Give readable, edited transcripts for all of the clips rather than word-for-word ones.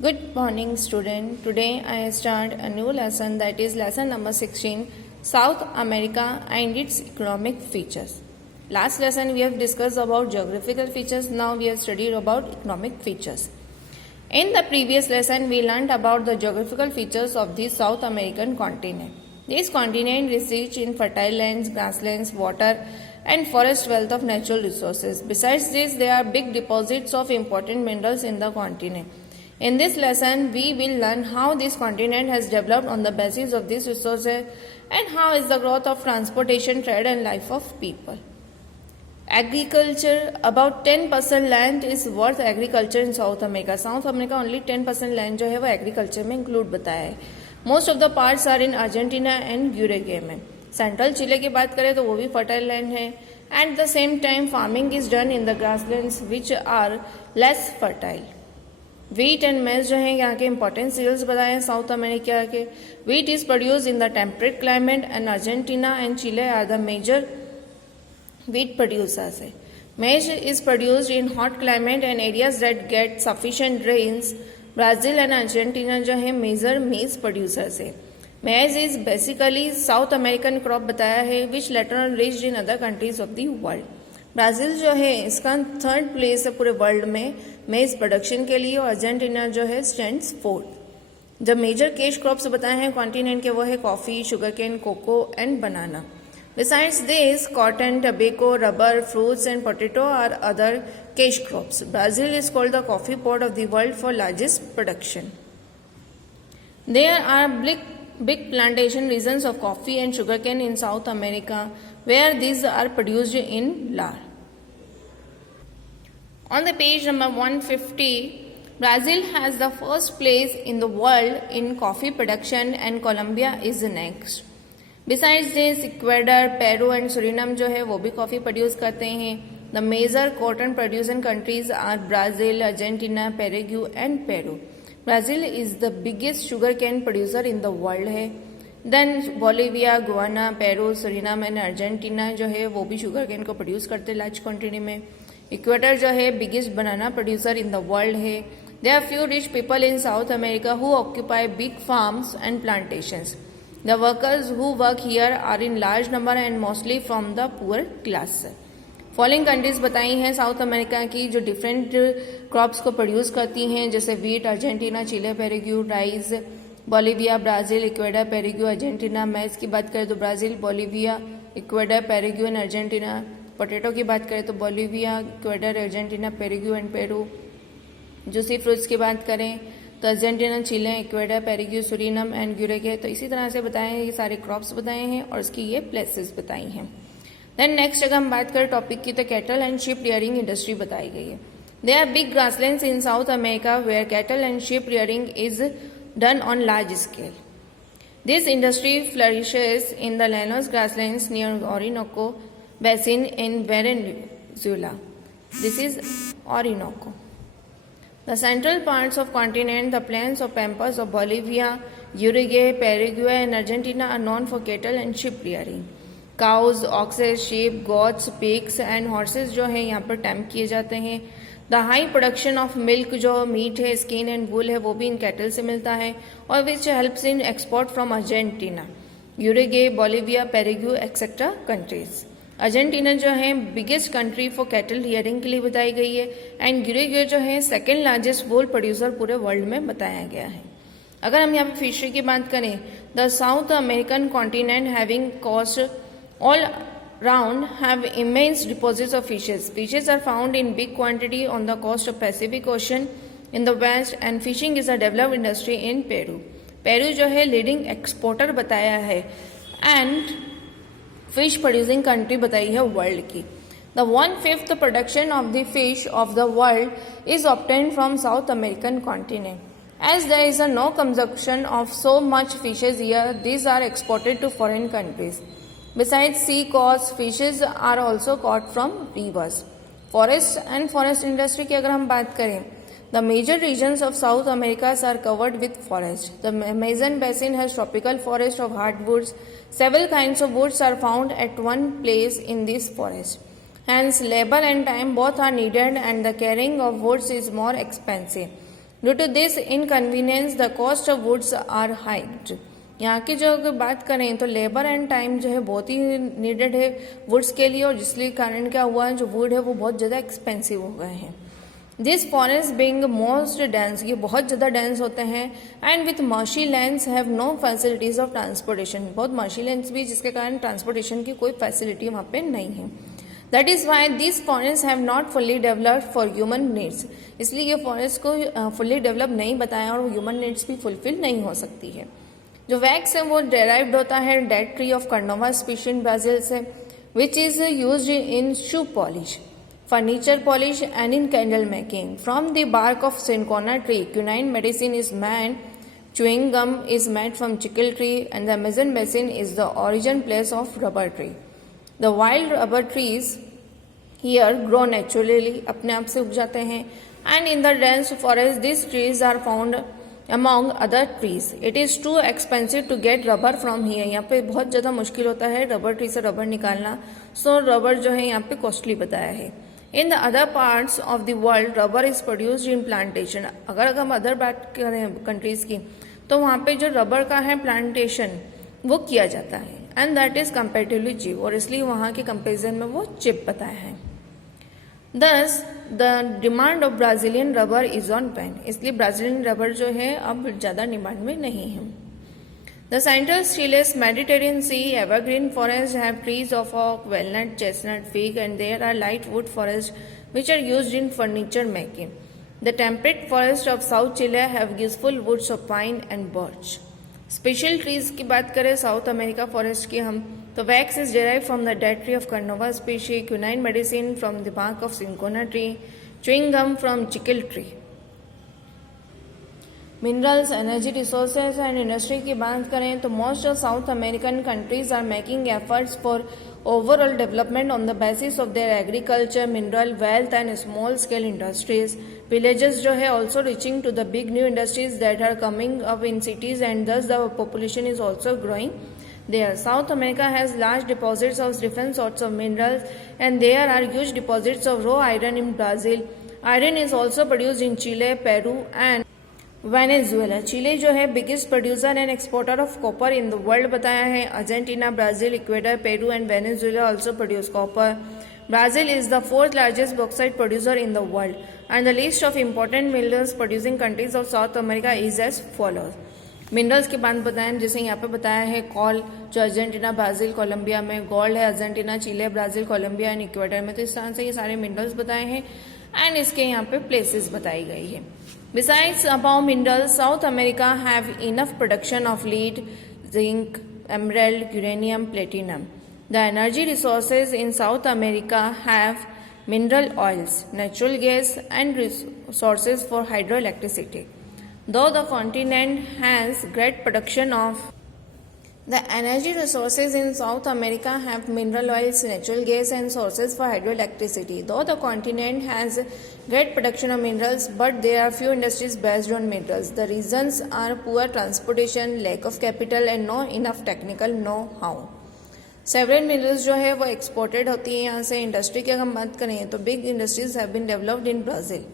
Good morning, student. Today I start a new lesson, that is lesson number 16, South America and its economic features. Last lesson we have discussed about geographical features. Now we have studied about economic features. In the previous lesson we learned about the geographical features of the South American continent. This continent is rich in fertile lands, grasslands, water and forest wealth of natural resources. Besides this, there are big deposits of important minerals in the continent. In this lesson, we will learn how this continent has developed on the basis of these resources and how is the growth of transportation, trade and life of people. Agriculture, about 10% land is worth agriculture in South America. South America only 10% land जो है वो agriculture में include बताया है. Most of the parts are in Argentina and Uruguay में. Central चिले की बात करें तो वो भी fertile land है. At the same time, farming is done in the grasslands which are less fertile. Wheat and maize जो हैं यहाँ के important cereals बताए हैं साउथ अमेरिका के. Wheat is produced in the temperate climate and Argentina and Chile are the major wheat producers. Maize is produced in hot climate and areas that get sufficient rains. Brazil and Argentina जो हैं major maize producers है. Maize is basically South American crop बताया है which later on reached in other countries of the world. Brazil जो है इसका third place है पूरे वर्ल्ड में मेज प्रोडक्शन के लिए और अर्जेंटीना जो है स्टैंड्स फोर्थ. जो मेजर कैश क्रॉप्स बताए हैं कॉन्टिनेंट के वो है coffee, sugar cane, cocoa and banana. Besides this cotton, tobacco, rubber, fruits and potato are other cash crops. Brazil is called the coffee port of the world for largest production. There are big plantation regions of coffee and sugarcane in South America where these are produced in large. On the page number 150, Brazil has the first place in the world in coffee production and Colombia is next. Besides this, Ecuador, Peru and Suriname जो है वो भी coffee produce करते हैं. The major cotton producing countries are Brazil, Argentina, Paraguay and Peru. Brazil is the biggest sugarcane producer in the world है. Then Bolivia, Guyana, Peru, Suriname and Argentina जो है वो भी sugarcane को produce करते हैं large quantity में. Ecuador जो है biggest banana producer in the world है. There are few rich people in South America who occupy big farms and plantations. The workers who work here are in large number and mostly from the poor class. Following countries बताई हैं south America की जो different crops को produce करती हैं जैसे wheat, Argentina, Chile, Paraguay, rice, Bolivia, Brazil, Ecuador, Paraguay, Argentina. Maize की बात करें तो Brazil, Bolivia, Ecuador, Paraguay and Argentina. Potato की बात करें तो Bolivia, Ecuador, Argentina, Paraguay and Peru. Juicy fruits की बात करें तो Argentina, Chile, Ecuador, Paraguay, Suriname and Uruguay. तो इसी तरह से बताए हैं, ये सारे क्रॉप्स बताए हैं और इसकी ये प्लेसेस बताई हैं. देन नेक्स्ट अगर हम बात करें टॉपिक की तो cattle and sheep rearing industry बताई गई है. They are big grasslands in South America where cattle and sheep rearing is done on large scale. This industry flourishes in the Llanos grasslands near Orinoco basin in Venezuela. This is Orinoco. The central parts of continent, the plains of Pampas of Bolivia, Uruguay, Paraguay and Argentina are known for cattle and sheep rearing. Cows, oxen, sheep, goats, pigs and horses जो है यहाँ पर tame किए जाते हैं. The high production of milk जो meat है, skin and wool है वो भी इन कैटल से मिलता है और which helps in export from Argentina, Uruguay, Bolivia, Paraguay etcetera countries. Argentina जो है biggest country for cattle rearing के लिए बताई गई है एंड यूरुग्वे जो है सेकेंड लार्जेस्ट वूल प्रोड्यूसर पूरे वर्ल्ड में बताया गया है. अगर हम यहाँ पे फिशरी की बात करें, the South American continent having coast all round have immense deposits of fishes. Fishes are found in big quantity on the coast of Pacific Ocean in the west and fishing is a developed industry in Peru. Peru जो है leading exporter बताया है and fish producing country बताई है world की. The 1/5 production of the fish of the world is obtained from South American continent. As there is no consumption of so much fishes here, these are exported to foreign countries. Besides sea cows, fishes are also caught from rivers. Forest and forest industry की अगर हम बात करें, the major regions of South America are covered with forest. The Amazon basin has tropical forest of hardwoods. Several kinds of woods are found at one place in this forest. Hence, labor and time both are needed and the carrying of woods is more expensive. Due to this inconvenience the cost of woods are hiked. यहाँ की जो अगर बात करें तो labour and time जो है बहुत ही नीडेड है वुड्स के लिए, और जिसके कारण क्या हुआ है जो वुड है वो बहुत ज़्यादा एक्सपेंसिव हो गए हैं। This forest being most dense, ये बहुत ज़्यादा डेंस होते हैं, and with marshy lands have no facilities of transportation, बहुत मर्शी लैंड्स भी जिसके कारण ट्रांसपोर्टेशन की कोई फैसिलिटी वहाँ पे नहीं है। That is why this forest have not fully developed for human needs, इसलिए ये फॉरेस्ट को फुल्ली डेवलप नहीं बताया और ह्यूमन नीड्स भी फुलफिल नहीं हो सकती है। जो वैक्स है वो डेराइव्ड होता है dead tree of carnauba species in Brazil से, which is used in shoe polish, furniture polish and in candle making. From the bark of cinchona tree, quinine medicine is made, chewing gum is made from chicle tree, and the Amazon basin is the origin place of rubber tree. The wild rubber trees here grow naturally, अपने आप से उग जाते हैं, and in the dense forest these trees are found among other trees. It is too expensive to get rubber from here. यहाँ पे बहुत ज़्यादा मुश्किल होता है रबर ट्री से रबर निकालना, so रबर जो है यहाँ पे कॉस्टली बताया है। In the other parts of the world rubber is produced in plantation, अगर हम अदर बात करें कंट्रीज की तो वहाँ पे जो रबर का है प्लांटेशन वो किया जाता है, and that is comparatively cheap, और इसलिए वहाँ के कंपेरिजन में वो चिप बताया है। Thus the demand of Brazilian rubber is on pen, इसलिए ब्राजीलियन रबर जो है अब ज़्यादा डिमांड में नहीं है। The central Chile's Mediterranean Sea evergreen forests have trees of oak, walnut, chestnut, fig, and there are light wood forests which are used in furniture making. The temperate forests of South Chile have useful woods of pine and birch. Special trees की बात करें south America forest की हम तो wax is derived from the dead tree of Carnauba species, quinine medicine from the bark of cinchona tree, chewing gum from chicle tree. Minerals, energy resources and industry की बात करें तो most of South American countries are making efforts for overall development on the basis of their agriculture, mineral wealth and small scale industries. Villages जो है also reaching to the big new industries that are coming up in cities and thus the population is also growing there. South America has large deposits of different sorts of minerals, and there are huge deposits of raw iron in Brazil. Iron is also produced in Chile, Peru and Venezuela. Chile जो है biggest producer and exporter of copper in the world बताया है। Argentina, Brazil, Ecuador, Peru and Venezuela also produce copper. Brazil is the fourth largest bauxite producer in the world, and the list of important minerals producing countries of South America is as follows. Minerals की बात बताएं जैसे यहाँ पे बताया है coal जो Argentina, Brazil, Colombia में, गोल्ड है Argentina, Chile, Brazil, Colombia and Ecuador में। तो इस तरह से ये सारे मिनरल्स बताए हैं एंड इसके यहाँ पे प्लेसेस बताई गई है। Besides above minerals, South America have enough production of lead, zinc, emerald, uranium, platinum. The energy resources in South America have mineral oils, natural gas, and resources for hydroelectricity. Though the continent has great production of the energy resources in South America have mineral oils, natural gas, and sources for hydroelectricity. Though the continent has great production of minerals, but there are few industries based on minerals. The reasons are poor transportation, lack of capital, and no enough technical know-how. Several minerals जो है वो exported होती है यहाँ से। Industry की अगर हम बात करें तो big industries have been developed in Brazil.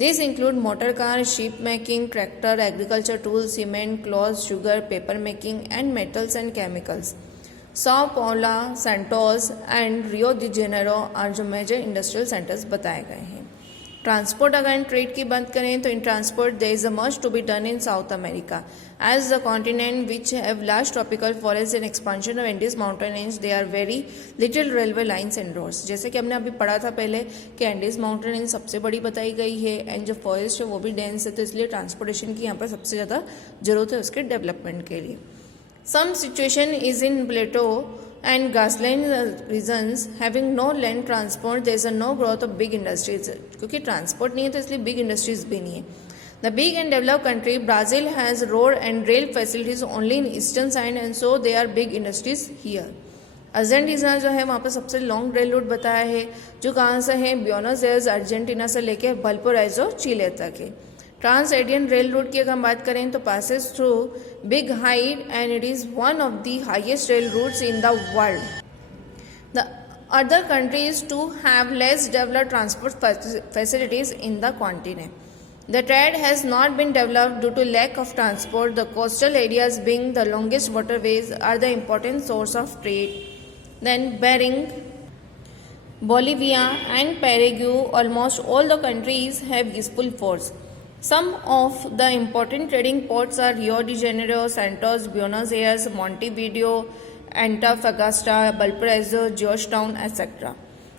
These include motor car, ship making, tractor, agriculture tools, cement, cloth, sugar, paper making, and metals and chemicals. Sao Paulo, Santos, and Rio de Janeiro are जो major industrial centers बताए गए हैं। Transport अगर trade की बात करें तो in transport there is a must to be done in South America as the continent which have large tropical forest and expansion of Andes mountain range they are very little railway lines and roads. जैसे कि हमने अभी पढ़ा था पहले कि Andes mountain range सबसे बड़ी बताई गई है एंड जो फॉरेस्ट है वो भी डेंस है, तो इसलिए ट्रांसपोर्टेशन की यहाँ पर सबसे ज़्यादा जरूरत है उसके डेवलपमेंट के लिए। Some situation is in plateau and grassland regions having no land transport, there is a no growth of big industries. क्योंकि ट्रांसपोर्ट नहीं है तो इसलिए बिग इंडस्ट्रीज भी नहीं है। The big and developed country Brazil has road and rail facilities only in eastern side and so there are big industries here. Argentina जो है वहाँ पर सबसे लॉन्ग रेल रूट बताया है जो कहाँ से है, ब्यूनस एयर्स अर्जेंटीना से लेकर वल्पराइजो चिले तक है। ट्रांस एडियन रेल रूट की अगर हम बात करें तो passes through big height and it is one of the highest rail routes in the world. The other countries to have less developed transport facilities in the continent. The trade has not been developed due to lack of transport. The coastal areas, being the longest waterways, are the important source of trade. Then Bering, Bolivia and Paraguay, almost all the countries have useful ports. Some of the important trading ports are Rio de Janeiro, Santos, Buenos Aires, Montevideo, Antofagasta, Valparaiso, Georgetown, etc.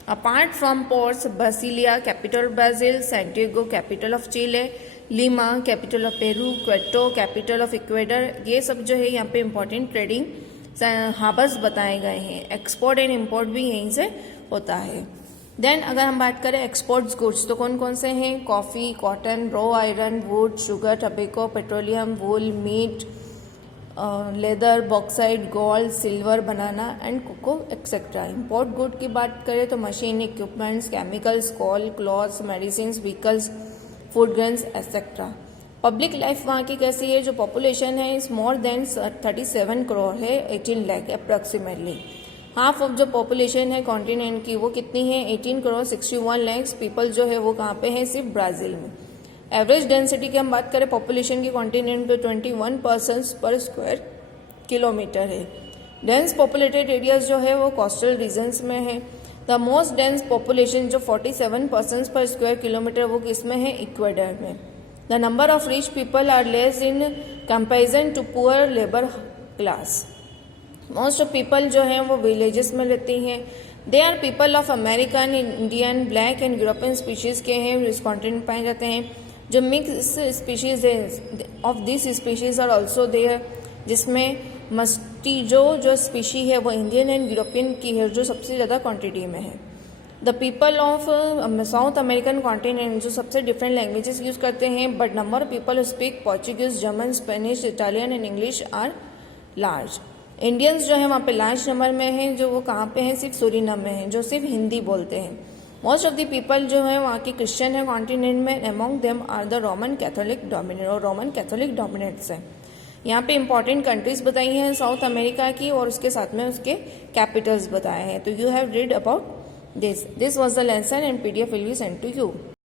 Apart from ports, Brasilia, capital of Brazil, Santiago, capital of Chile, Lima, capital of Peru, Quito, capital of Ecuador, ये सब जो है यहाँ पे important trading harbours बताए गए हैं. Export and import भी यहीं से होता है. देन अगर हम बात करें एक्सपोर्ट्स गुड्स तो कौन कौन से हैं? Coffee, cotton, raw iron, wood, sugar, tobacco, petroleum, wool, meat, leather, bauxite, gold, silver, banana and cocoa etcetera. Import good की बात करें तो machine, equipments, chemicals, coal, clothes, medicine, vehicles, food grains etcetera. Public life वहाँ की कैसी है? जो population है इस मोर देन 37 करोड़ है, 18 लाख अप्रॉक्सीमेटली. हाफ ऑफ जो पॉपुलेशन है कॉन्टिनेंट की वो कितनी है? 18 करोड़ 61 लैक्स पीपल जो है वो कहाँ पे है? सिर्फ ब्राज़ील में. एवरेज डेंसिटी की हम बात करें पॉपुलेशन की कॉन्टिनेंट पे 21 पर्सन्स पर स्क्वायर किलोमीटर है. डेंस पॉपुलेटेड एरियाज जो है वो कोस्टल रीजन्स में है. द मोस्ट डेंस पॉपुलेशन जो 47 पर्सन्स पर स्क्वायर किलोमीटर वो किसमें है? इक्वेडर में. The number of rich people are less in comparison to poor labour class. Most of people जो हैं वो विलेजेस में रहती हैं. They are people of American, Indian, black and European species के हैं इस कॉन्टिनेंट पाए जाते हैं. जो मिक्स स्पीशीज़ है of this species are also there, जिसमें मस्टीजो जो स्पीशी है वो इंडियन एंड यूरोपियन की है जो सबसे ज़्यादा क्वांटिटी में है. The people of South American continent जो सबसे डिफरेंट लैंग्वेजेस यूज़ करते हैं, but number of people speak Portuguese, German, Spanish, Italian and English are large. Indians जो है वहाँ पे लार्ज नंबर में हैं. जो वो कहाँ पे हैं? सिर्फ सूरीनाम में हैं जो सिर्फ हिंदी बोलते हैं. मोस्ट ऑफ द पीपल जो है वहाँ के क्रिश्चियन है कॉन्टिनेंट में. Among them are the Roman Catholic dominate और रोमन कैथोलिक डोमिनेट्स हैं. यहाँ पे इंपॉर्टेंट कंट्रीज बताई हैं साउथ अमेरिका की और उसके साथ में उसके कैपिटल्स बताए हैं. तो you have read about this. This was the lesson and PDF will be sent to you.